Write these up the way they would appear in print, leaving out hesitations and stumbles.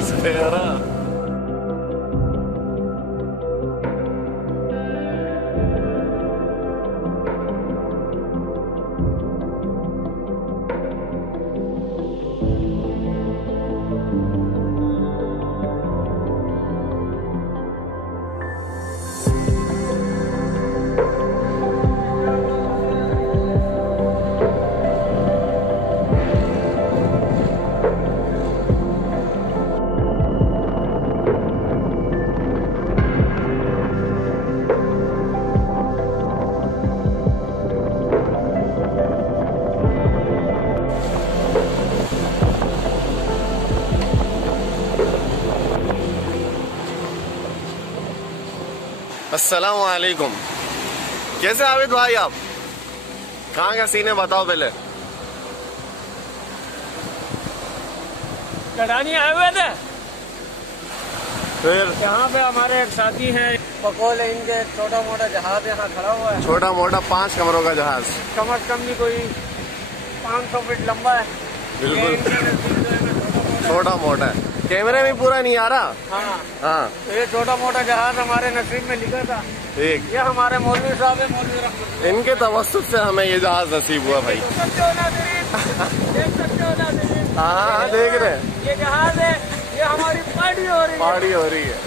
Espera. अस्सलाम वालेकुम। कैसे आबिद भाई, आप कहाँ का सीन है बताओ पहले। गड़ानी आए हुए थे, फिर यहाँ पे हमारे एक साथी हैं, बकौल है इनके, छोटा मोटा जहाज यहाँ खड़ा हुआ है। छोटा मोटा 5 कमरों का जहाज, कम अज कम भी कोई 500 फीट लंबा है। बिल्कुल छोटा मोटा है, कैमरे में पूरा नहीं आ रहा। हाँ तो ये छोटा मोटा जहाज हमारे नसीब में लिखा था। ठीक, ये हमारे मौलवी साहब है, मौलवी रहमतुल्लाह, इनके तवस्सुत से हमें ये जहाज नसीब हुआ भाई। देख सकते हो नाज़रीन, हाँ देख रहे हैं, ये जहाज है, ये हमारी पार्टी हो रही है। पार्टी हो रही है।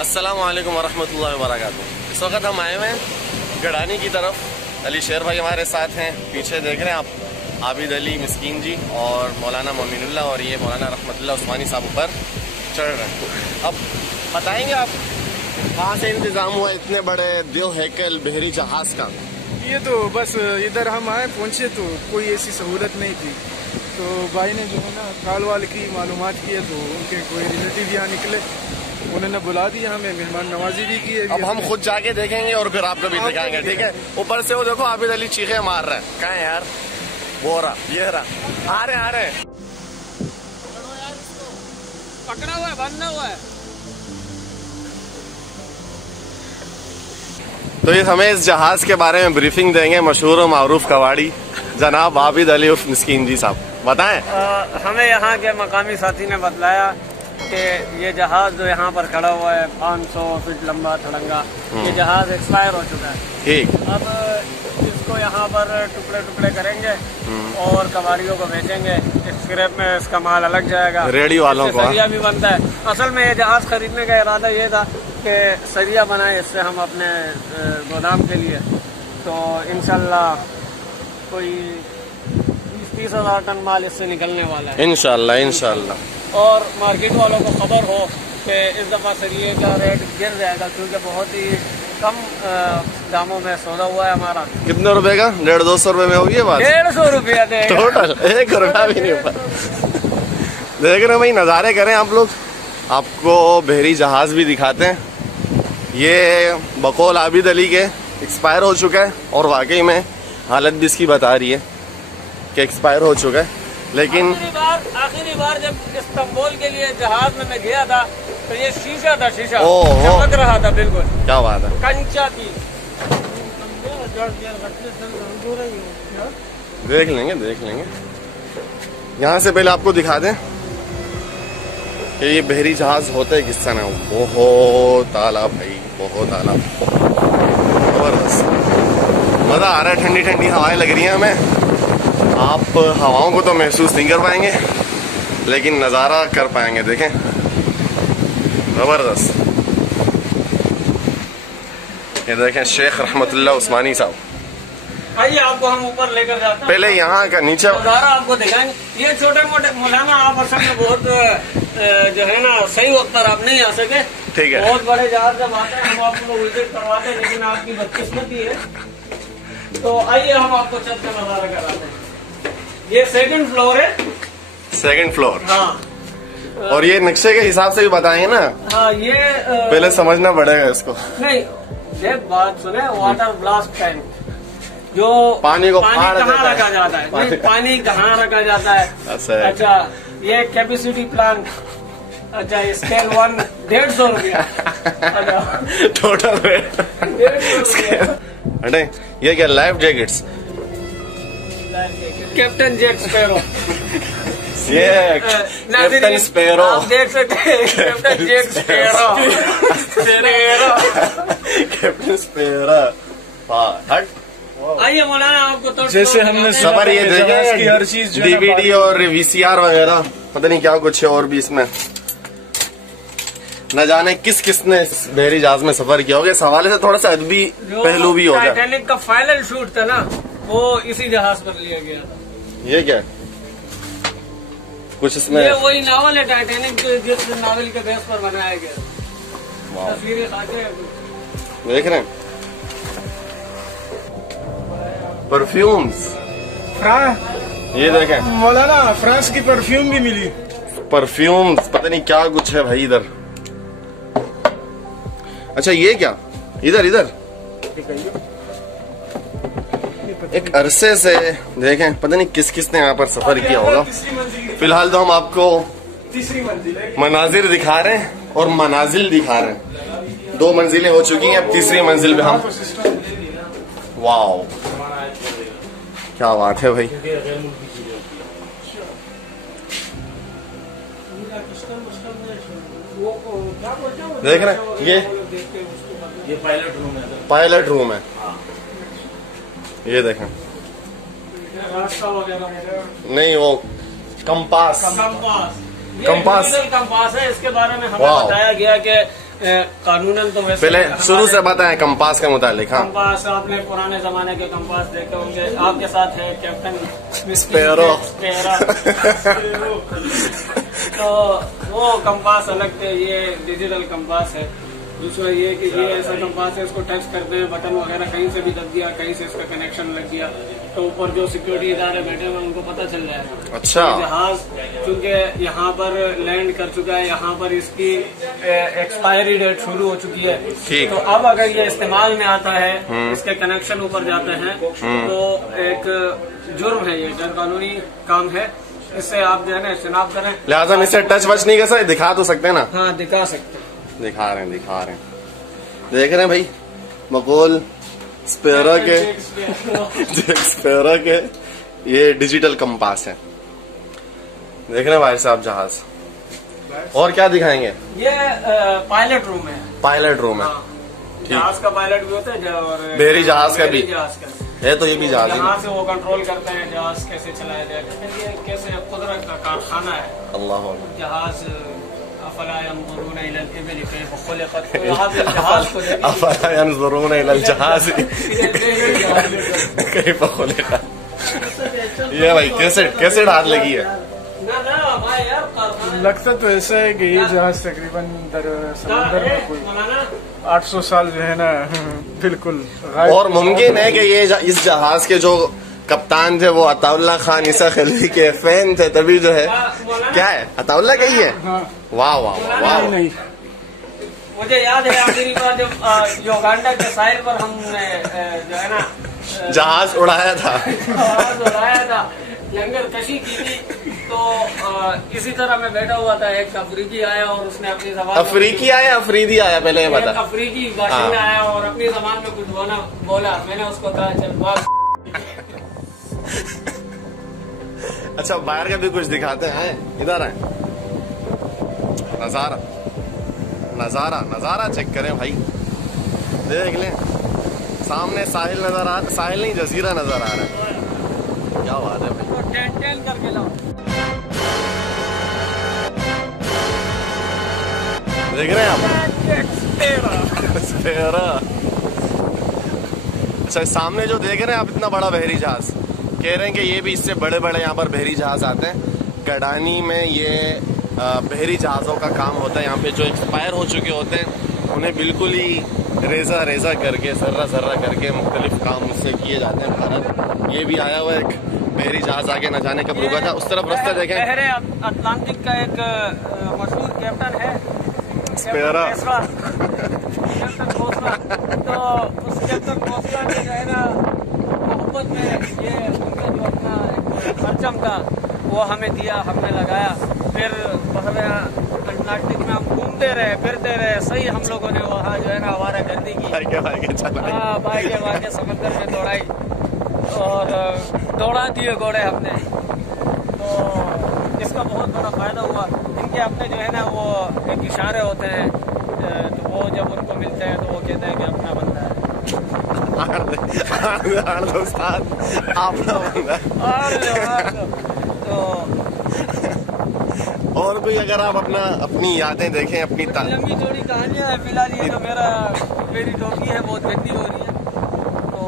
अस्सलाम वालेकुम वरहमतुल्लाहि वबरकातुहू। इस वक्त हम आए हुए हैं गड़ानी की तरफ। अली शेर भाई हमारे साथ हैं, पीछे देख रहे हैं आप, आबिद अली मिस्कीन जी और मौलाना मोमिनुल्लाह और ये मौलाना रहमतुल्लाह उस्मानी साहब ऊपर चढ़ रहे हैं। अब बताएंगे आप कहाँ से इंतजाम हुआ इतने बड़े दो हैकल बहरी जहाज का? ये तो बस इधर हम आए पहुंचे तो कोई ऐसी सहूलत नहीं थी, तो भाई ने जो है ना काल वाल की मालूमात की है, तो उनके कोई रिलेटिव यहाँ निकले, उन्होंने बुला दिया, हमें मेहमान नवाजी भी की है। अब हम खुद जाके देखेंगे और फिर आपको भी दिखाएंगे, ठीक है। ऊपर से वो देखो आबिद अली चीखे मार रहा है, कहाँ है यार वो रहा, ये रहा, आ रहे पकड़ा हुआ है, बंधा हुआ है। तो ये हमें इस जहाज के बारे में ब्रीफिंग देंगे मशहूर और मारूफ कवाड़ी जनाब आबिद अली उर्फ मिस्कीन जी साहब, बताएं। हमें यहाँ के मकामी साथी ने बतलाया कि ये जहाज जो यहाँ पर खड़ा हुआ है 500 फीट लंबा थड़ंगा, ये जहाज एक्सपायर हो चुका है। ठीक, अब इसको यहाँ पर टुकड़े टुकड़े करेंगे और कबाड़ियों को बेचेंगे, स्क्रैप में इसका माल अलग जाएगा, रेडी वालों को सरिया भी बनता है। असल में ये जहाज खरीदने का इरादा ये था कि सरिया बनाए इससे हम अपने गोदाम के लिए, तो इंशाल्लाह कोई 20-30 हज़ार टन माल इससे निकलने वाला है इंशाल्लाह इंशाल्लाह। और मार्केट वालों को खबर हो कि इस दफ़ा सरिये का रेट गिर जाएगा, क्योंकि बहुत ही कम दामों में सौदा हुआ है हमारा। कितने रुपए का? 150-200 रुपए में होगी ये बात? 150 रुपया टोटल, 1 रुपया भी नहीं हुआ। देख रहे भाई, नज़ारे करें आप लोग, आपको बहरी जहाज भी दिखाते हैं। ये बकौल आबिद अली के एक्सपायर हो चुका है और वाकई में हालत भी इसकी बता रही है कि एक्सपायर हो चुका है। लेकिन आखिरी बार जब इस्तांबुल के लिए जहाज में मैं गया था तो ये शीशा था, शीशा चमक रहा था, बिल्कुल क्या बात है, कंचा थी। देख लेंगे देख लेंगे। यहाँ से पहले आपको दिखा दें कि ये बहरी जहाज होता है किस तरह। बहुत आला भाई, बहुत आला, जबरदस्त, मजा आ रहा है। ठंडी ठंडी हवाएं लग रही हैं हमें। आप हवाओं को तो महसूस नहीं कर पाएंगे लेकिन नज़ारा कर पाएंगे। देखें, जबरदस्त। ये देखें शेख रहमतुल्लाह उस्मानी साहब। आइए आपको हम ऊपर लेकर जाते हैं। पहले यहाँ का नीचे नजारा आपको दिखाएंगे। ये छोटे मोटे मौलाना आप असल में बहुत जो है ना सही वक्त पर आप नहीं आ सके। ठीक है, बहुत बड़े जहाज जब आते हैं हम आपको विजिट करवाते हैं, लेकिन आपकी बदकिस्मती है। तो आइए हम आपको छत का नजारा कराते हैं। ये 2nd फ्लोर है। 2nd floor. हाँ, और ये नक्शे के हिसाब से भी बताएंगे ना। हाँ, ये पहले समझना पड़ेगा इसको। नहीं, एक बात सुने, वाटर ब्लास्ट टैंक जो पानी को कहाँ रखा जाता है, नहीं पानी कहाँ रखा जाता है। अच्छा, ये कैपेसिटी प्लांट। अच्छा, स्केल 1 150 रुपया टोटल रेट 150 रुपया। अरे ये क्या, life jackets, captain Jack Sparrow. ये कैप्टन स्पैरो आप देख सकते हैं, captain Jack Sparrow. Captain Sparrow. हट। आइए मौलाना आपको तो जैसे हमने सफर ये देखे की हर चीज DVD और VCR वगैरह, पता नहीं क्या कुछ है और भी इसमें। न जाने किस किसने इस बहरी जहाज में सफर किया होगा। इस हवाले से थोड़ा सा अदबी पहलू भी हो जाए। टाइटैनिक का फाइनल शूट था ना, वो इसी जहाज पर लिया गया था। ये क्या कुछ इसमें, ये वही नावल है टाइटैनिक जिस नावल के बेस पर बनाया गया। तस्वीरें देख रहे हैं, परफ्यूम्स। ये देखें मौलाना फ्रांस की परफ्यूम भी मिली। परफ्यूम्स, पता नहीं क्या कुछ है भाई इधर। अच्छा, ये क्या, इधर इधर एक अरसे से देखें, पता नहीं किस किस ने यहाँ पर सफर किया होगा। फिलहाल तो हम आपको मनाजिर दिखा रहे हैं और मनाजिल दिखा रहे हैं। 2 मंजिलें हो चुकी हैं, अब 3री मंजिल पे हम। वाओ, क्या बात है भाई। देख रहे हैं, ये पायलट रूम है। पायलट रूम है, ये देखें। नहीं, वो कंपास कंपास है। इसके बारे में हमें बताया गया कि कानूनन तो वैसे पहले शुरू से बताएं कंपास के मुतालिक। हाँ, कंपास आपने पुराने जमाने के कंपास देखे होंगे। आपके साथ है कैप्टन स्पैरो। तो वो कंपास अलग थे, ये डिजिटल कंपास है। दूसरा ये कि ये ऐसा कंपास है, इसको टच करते हैं, बटन वगैरह कहीं से भी दब दिया, कहीं से इसका कनेक्शन लग गया तो ऊपर जो सिक्योरिटी इदारे बैठे हुए उनको पता चल जाएगा। अच्छा, जहाज चूंकि यहाँ पर लैंड कर चुका है, यहाँ पर इसकी एक्सपायरी डेट शुरू हो चुकी है। तो अब अगर ये इस्तेमाल में आता है, इसके कनेक्शन ऊपर जाते हैं, तो एक जुर्म है, ये गैर कानूनी काम है। इससे आप जो है ना इज्तनाब करें। लिहाजा हम इसे टच वच नहीं कर सकते, दिखा तो सकते हैं ना। हाँ, दिखा सकते हैं। दिखा रहे हैं। देख रहे हैं भाई, मकबूल स्पैरो के ये डिजिटल कंपास है। देख रहे हैं भाई साहब जहाज। और क्या दिखाएंगे? ये पायलट रूम है। पायलट रूम है, जहाज का पायलट भी होता है और बहरी जहाज का भी है। तो ये भी जहाज यहाँ से वो कंट्रोल करते हैं जहाज कैसे चलाया जाए। ये कैसे कुदरत का कारखाना है। अल्लाह, जहाज अफला यंजुरून इलल इबिल कैफ खुलिकत। अफला यंजुरून इलल जहाज कैफ खुलिकत। ये भाई कैसे हाथ लगी है। लगता तो ऐसा है कि ये जहाज तकरीबन समुद्र में कोई 800 साल जो है ना बिल्कुल। और मुमकिन है कि ये इस जहाज के जो कप्तान थे वो अताउल्ला खान ईसा खलीफा के फैन थे, तभी जो है। क्या है, अताउल्ला का ही है? वाह वाह वाह। नहीं, मुझे याद है आखिरी बार जब युगांडा के साहिल पर हमने जो है ना जहाज उड़ाया था। लंगर कशी की थी। तो इसी तरह मैं बैठा हुआ था, एक अफ्रीकी आया और उसने अपनी जबान अफ्रीकी आया अफरीदी आया, पहले ये बता। अफ्रीकी भाषा में आया और अपनी जबान में कुछ बोला। मैंने उसको कहा चल भाग। अच्छा बाहर का भी कुछ दिखाते हैं, इधर है नजारा, नजारा नजारा चेक करें भाई, देख लें सामने साहिल नजर आ, साहिल नहीं जजीरा नजर आ रहा है। क्या बात है भाई, टेन करके लाओ। देख रहे हैं आप? अच्छा सामने जो देख रहे हैं आप, इतना बड़ा बहरी जहाज, कह रहे हैं कि ये भी इससे बड़े बड़े यहाँ पर बहरी जहाज आते हैं। गडानी में ये बहरी जहाज़ों का काम होता है। यहाँ पे जो एक्सपायर हो चुके होते हैं उन्हें बिल्कुल ही रेजा करके जर्रा करके मुख्तलिफ काम उससे किए जाते हैं। भारत ये भी आया हुआ एक बहरी जहाज आगे न जाने कब रुका था, उस तरफ रास्ता देखें। बहरे अटलांटिक का एक मशहूर कैप्टन है स्पेरा। तो उस कैप्टन खोसला ने जो है ना मोहब्बत में ये उनका जो अपना एक परचम था वो हमें दिया, हमने लगाया। फिर बहरे अटलांटिक में हम घूमते रहे फिरते रहे। सही हम लोगों ने वहाँ जो है ना हमारा गर्दी की, भागे समंदर में दौड़ाई और दौड़ा दिए घोड़े हमने। तो इसका बहुत बड़ा फायदा हुआ। इनके अपने जो है ना वो एक इशारे होते हैं, तो वो जब उनको मिलते हैं तो वो कहते हैं कि अपना बंदा है। तो और कोई अगर आप अपनी यादें देखें, अपनी लंबी चौड़ी कहानियां है। फिलहाल ये तो मेरी टोपी है बहुत गंदी हो रही है। तो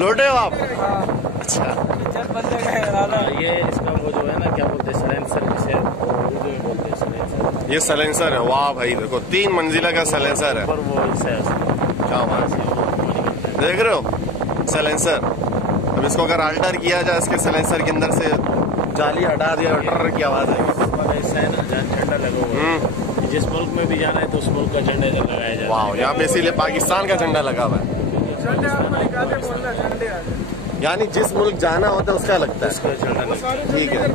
लौटे हो आप? अच्छा चल बंदे का इरादा ये इसका वो जो है ना क्या बोलते हैं सलेंसर, जिसे उर्दू में बोलते हैं सलेंसर। ये सलेंसर है, वाह भाई देखो 3 मंजिला का सलेंसर है। पर वो इससे क्या बात है, देख रहे हो सलेंसर। अब इसको अगर अल्टर किया जाए, इसके सलेंसर के अंदर से जाली हटा दिया, ट्रर की आवाज आएगी। ऐसा है ना झंडा लगा हुआ है, जिस मुल्क में भी जाना है तो उस मुल्क का झंडा इधर लगाया जाए। वाह, यहाँ पे इसीलिए पाकिस्तान का झंडा लगा हुआ है। यानी जिस मुल्क जाना होता है उसका लगता है, ठीक है।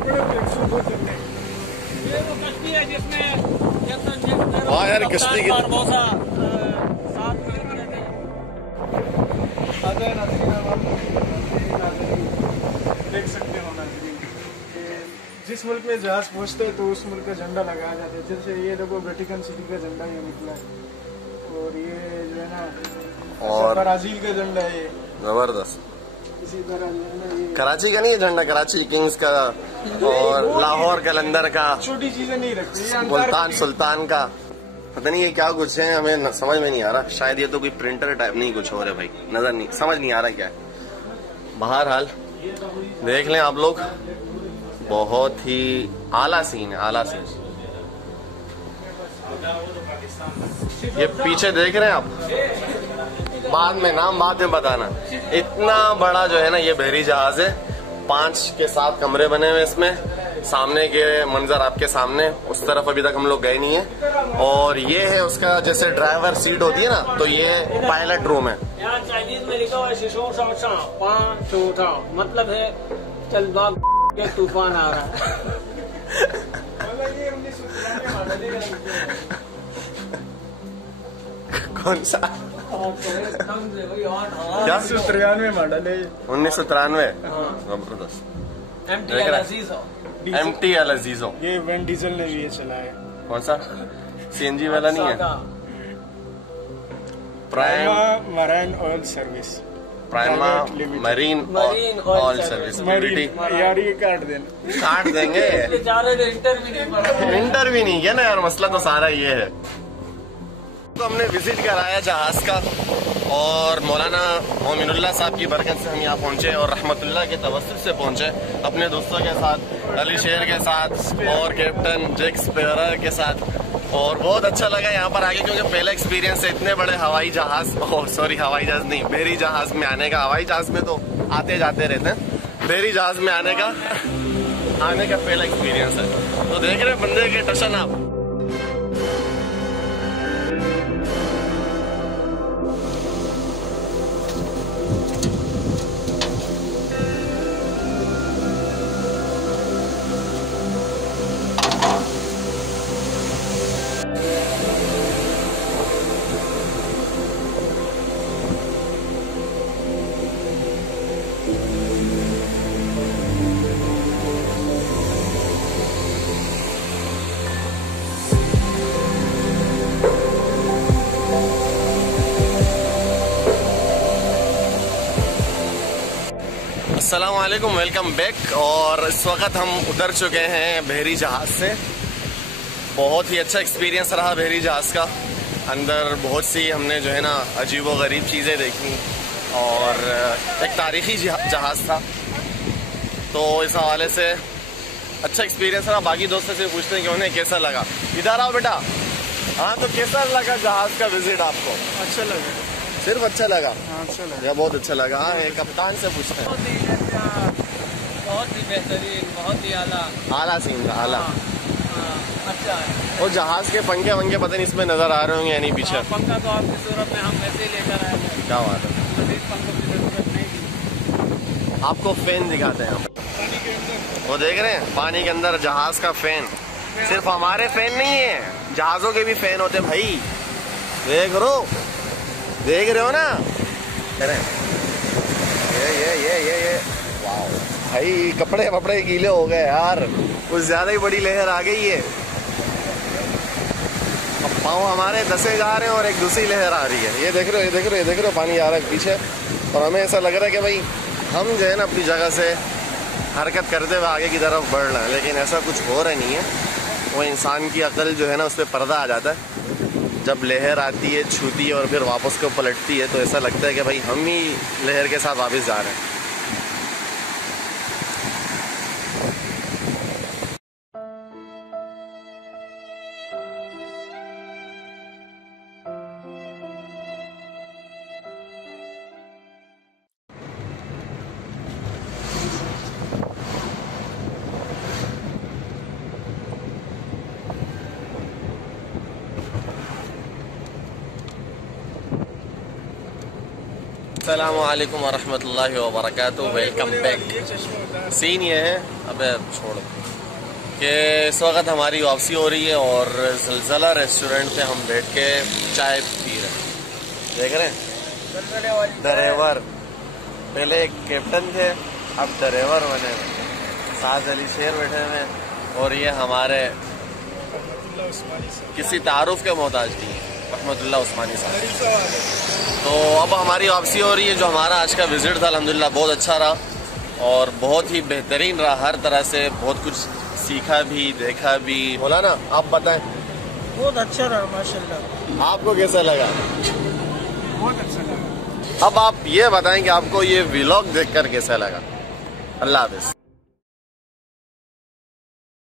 वाह यार कश्ती की देख सकते हो नाज़रीन, जिस मुल्क में जहाज पहुंचते हैं तो उस मुल्क का झंडा लगाया जाता है। जैसे ये देखो वेटिकन सिटी का झंडा ये निकला है, और ये जो है ना और ब्राजील का झंडा है। जबरदस्त। इसी तरह कराची का नहीं है झंडा, कराची किंग्स का और लाहौर कलंदर का, छोटी चीजें नहीं रखती। मुल्तान सुल्तान का, पता नहीं ये क्या कुछ है, हमें समझ में नहीं आ रहा। शायद ये तो कोई प्रिंटर टाइप नहीं कुछ हो रहा है भाई, नजर नहीं, समझ नहीं आ रहा क्या है। बहरहाल देख लें आप लोग, बहुत ही आला सीन है, आला सीन। ये पीछे देख रहे हैं आप, बाद में नाम बाद में बताना। इतना बड़ा जो है ना ये बहरी जहाज है, 5 के 7 कमरे बने हुए इसमें। सामने के मंजर आपके सामने, उस तरफ अभी तक हम लोग गए नहीं है। और ये है उसका जैसे ड्राइवर सीट होती है ना, तो ये पायलट रूम है। यहाँ चाइनीज में लिखा हुआ है मतलब है चल बाग के तूफान आ रहा है। कौन सा? क्या 1993 मॉडल है, 1993। जबरदस्त। MT अल अजीजो, ये वैन डीजल ने भी ये चलाया। कौन सा? CNG वाला नहीं है? Prime marine oil service, prima marine oil service limited. यार ये काट देंगे। इंटर भी नहीं किया ना यार, मसला तो सारा ये है। तो हमने विजिट कराया जहाज का, और मौलाना मोमिनुल्लाह साहब की बरकत से हम यहाँ पहुंचे और रहमतुल्लाह के तवस्सुल से पहुंचे अपने दोस्तों के साथ, अली शेर के साथ और कैप्टन जैक स्पेरा के साथ। और बहुत अच्छा लगा यहाँ पर आके, क्योंकि पहला एक्सपीरियंस है इतने बड़े हवाई जहाज, हवाई जहाज नहीं, बहरी जहाज में आने का। हवाई जहाज में तो आते जाते रहते हैं, बहरी जहाज में आने का पहला एक्सपीरियंस है। तो देख रहे बंदे के टशन आप। अस्सलाम वालेकुम, वेलकम बैक। और इस वक्त हम उतर चुके हैं बहरी जहाज़ से। बहुत ही अच्छा एक्सपीरियंस रहा बहरी जहाज़ का। अंदर बहुत सी हमने जो है ना अजीब व गरीब चीज़ें देखी और एक तारीख़ी जहाज़ था, तो इस हवाले से अच्छा एक्सपीरियंस रहा। बाकी दोस्तों से पूछते हैं कि उन्हें कैसा लगा। इधर आओ बेटा। हाँ, तो कैसा लगा जहाज़ का विजिट आपको? अच्छा लगा। सिर्फ अच्छा लगा? हाँ, अच्छा लगा। या बहुत अच्छा लगा? हाँ, एक कप्तान से पूछते हैं। बहुत ही बेहतरीन, बहुत ही आला सीन था, आला। अच्छा है। और जहाज के पंखे वंखे पता नहीं इसमें नजर आ रहे होंगे या नहीं पीछे? पंखा तो आपकी सूरत में हम वैसे ही लेकर आए थे। क्या बात है। मजीद पंखों की जरूरत नहीं थी। आपको फैन दिखाते हैं हम। वो देख रहे हैं पानी के अंदर जहाज का फैन। सिर्फ हमारे फैन नहीं है, जहाजों के भी फैन होते हैं भाई। देख रहे हो ना? ये वाओ भाई, कपड़े वपड़े गीले हो गए यार, कुछ ज्यादा ही बड़ी लहर आ गई है। अब पाँव हमारे धसे जा रहे हैं और एक दूसरी लहर आ रही है। ये देख रहे हो पानी आ रहा है पीछे। और हमें ऐसा लग रहा है कि भाई हम जो है ना अपनी जगह से हरकत करते हुए आगे की तरफ बढ़ रहे हैं, लेकिन ऐसा कुछ हो रहा नहीं है। वो इंसान की अकल जो है ना उस पर पर्दा आ जाता है। जब लहर आती है, छूती है और फिर वापस को पलटती है, तो ऐसा लगता है कि भाई हम ही लहर के साथ वापस जा रहे हैं। अस्सलामुअलैकुम वरहमतुल्लाहि वबरकातुहू। Welcome back. सीन ये है, अबे छोड़ कि इस वक्त हमारी वापसी हो रही है और ज़लज़ला रेस्टोरेंट पे हम बैठ के चाय पी रहे हैं। देख रहे हैं ड्राइवर, पहले एक कैप्टन थे, अब ड्राइवर बने हुए। साथ अली शेर बैठे हुए और ये हमारे किसी तारुफ के मोहताज नहीं है, रहमतुल्लाह उस्मानी साहब। तो अब हमारी वापसी हो रही है। जो हमारा आज का विजिट था अल्हम्दुलिल्लाह बहुत अच्छा रहा और बहुत ही बेहतरीन रहा। हर तरह से बहुत कुछ सीखा भी, देखा भी। बोला ना, आप बताएं। बहुत अच्छा रहा माशाल्लाह। आपको कैसा लगा? बहुत अच्छा लगा। अब आप ये बताएं कि आपको ये व्लॉग देखकर कैसा लगा। अल्लाह हाफिज़।